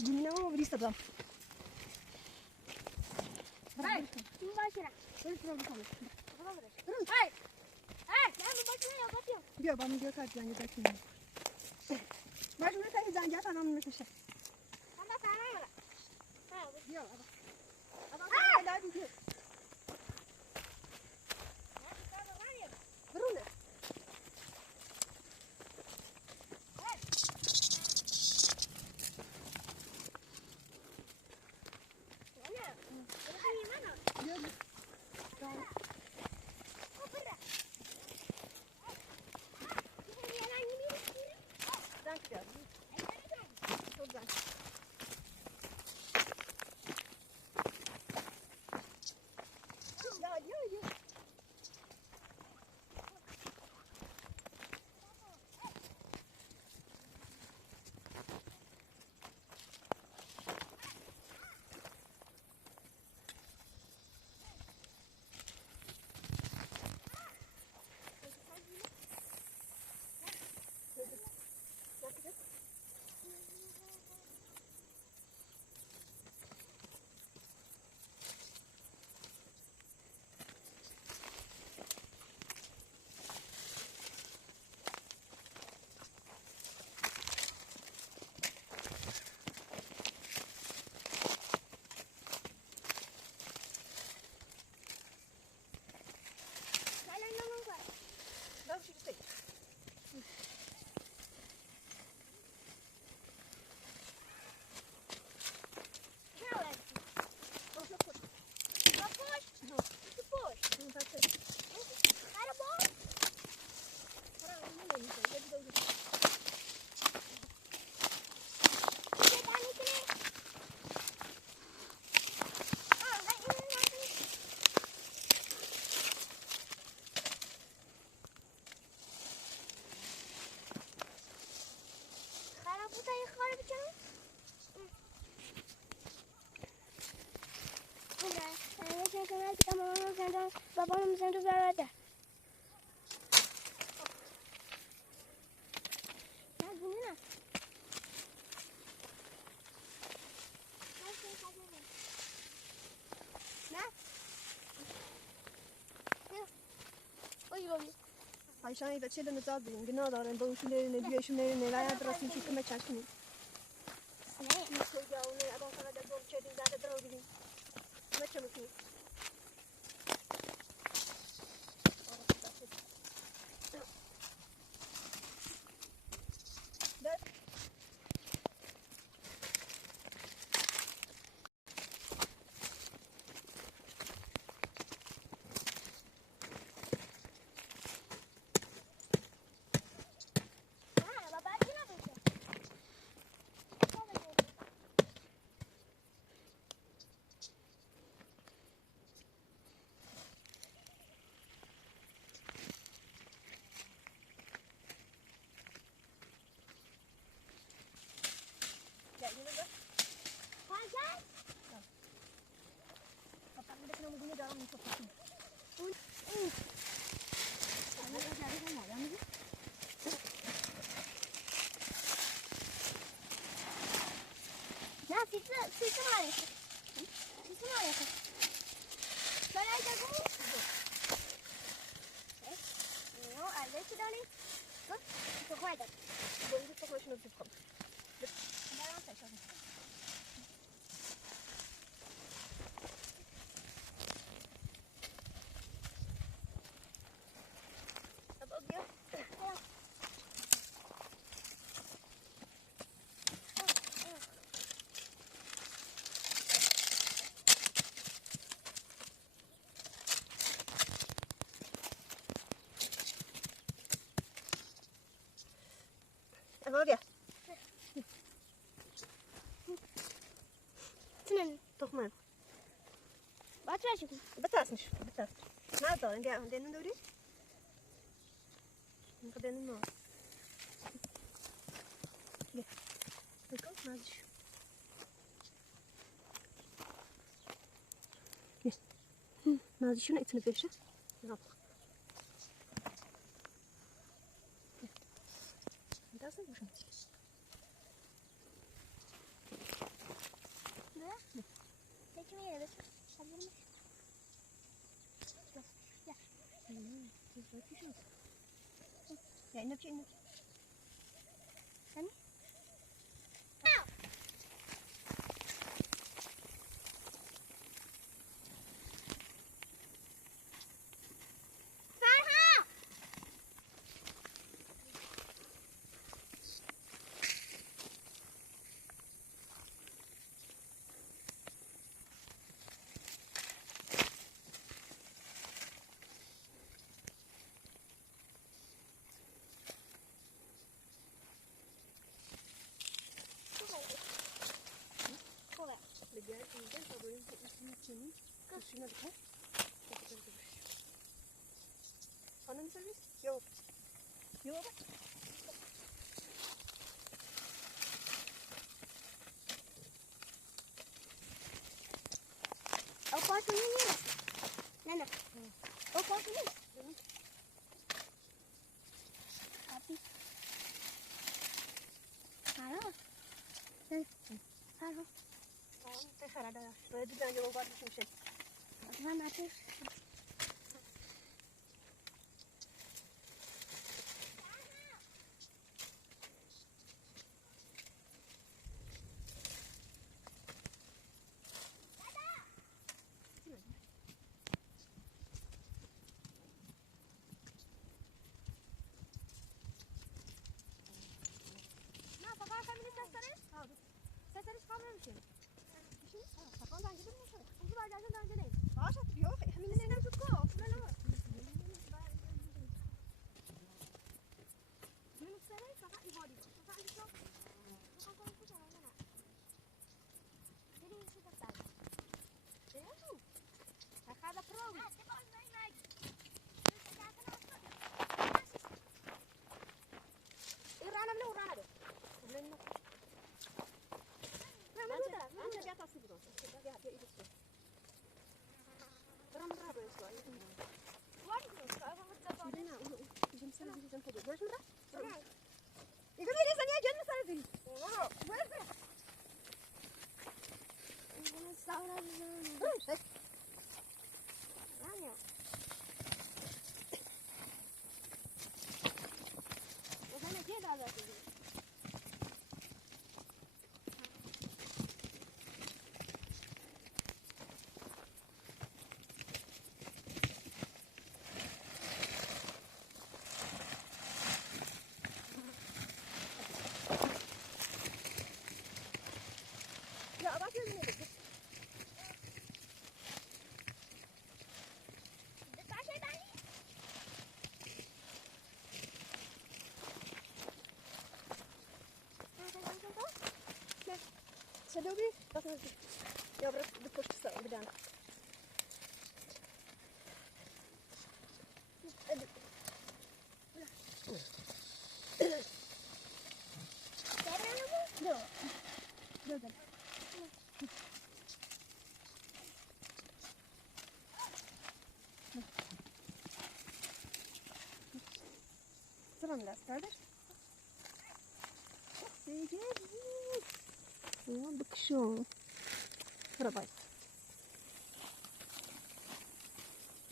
Diminuiamo vista da. Hey! Bia, ba mi götür yani bakayım. Başımı sen can sana mı kışa? Ama sana mı? Ha, Bia. Ama sen daha bir. Burun. تو پشت برای با babamın üzerinde verdi. Ya bu ne? Ne? Oy. Ayşen iyi bچه دنده داد بیم گنا دارن با وشون نه بیاشون نه وای درست میشه که مچش کنیم نه کجا اون ابا فقط دو چه دین زده درو بیم مچه میکنیم Sesi var ya. Sesi var ya. Ben ayda bu. No, alle ci doni. Gut, so weiter. Dann gibt's doch mal schon bekommen. Daran festhalten. Aber wir. Olha. Tinen, toch maar. Wat was je? Betasmış, betas. Nerede o? Gel, denin duri. Ne denin o? Gel. Bakalım nerede şu? Gel. Nerede şunu etini peşe? Ne yap? Nasıl bu şimdi? Ne? Peki mi yeriz? Hazır mı? Ya. Ya inip inip. Sen? Gel, gel, tabanın içini kışına dikkat. Anam servis? Yok. Yok. O quarto não é. Nana. O quarto não. Abi. Alo. Alo. Tekrar da. Böyle düzenli o varmış bir şey. Ben ateş. Yok. میزن تو گوش میره دیگه میری زنی جن سر دی وارد من سوار بزنم رانیا مثلا چه داده دی یا باید میری سلوبي يا برا بدك تسوي بدان سلام لا استاذ بكشو رباي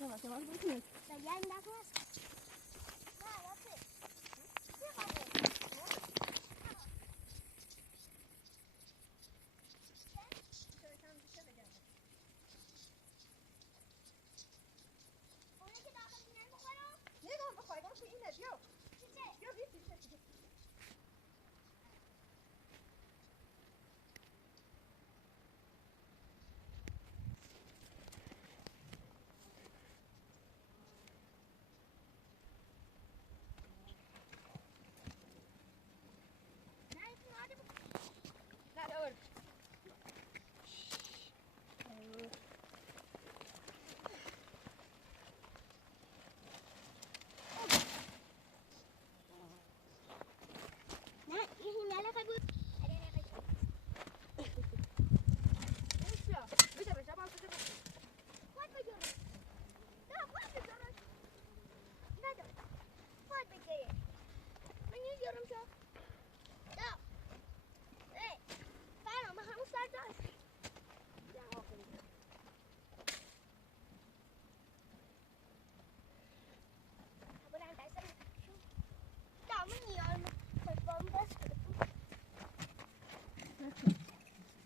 يلا تمام بكني Sayang dah mas. Nah, apa? Siapa tu? Boleh kita akan pindah ke mana? Ni kan bakal kan sih ini dia. Dia bisa. Nah, itu ada. لا لا ورد Nah, ini nyala kabut. Ada yang kabut. بجرب شباب بجرب Kuat berjalan. Dah, kuat berjalan. Dah, dah. Kuat berjalan. Mana jarum sah? Dah. Eh, mana makan ustaz dah? Apa nak tak sah? Dah, mana yang terbomba sekali?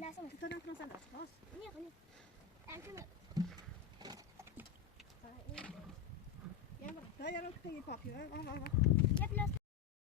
Nah, sama. انت ده خلاص انا خلاص Ini apa ni? Tengok. يا مرة يا رب تيجي بابي